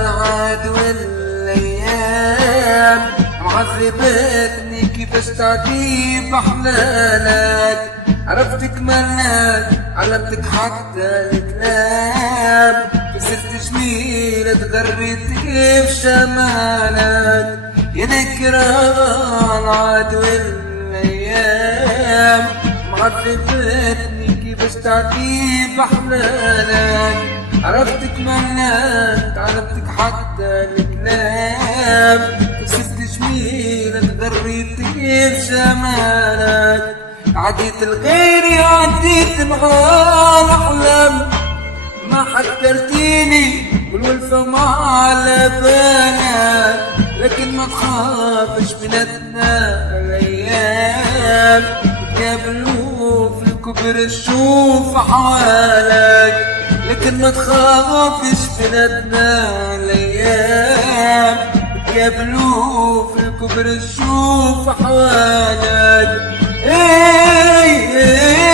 العاد والايام معذبتني كيفاش تعذيب احلالك. عرفتك ملاك علمتك حتى الكلام، كسرت جميلة تغريت كيف شمالك. يا نكرة العاد والايام معذبتني كيفاش تعذيب احلالك. عرفتك ملاك علمتك حتى الكلام، كسرت جميلة تغريت كيف شمالك. عديت الغيري عديت معاه الأحلام، ما حكرتيني والولفة مع بالك. لكن ما تخافش بيناتنا الأيام، نتقابلوا في الكبر نشوف حوالك. لكن ما تخافش بيناتنا الأيام، نتقابلوا في الكبر نشوف حوالك. Hey, hey.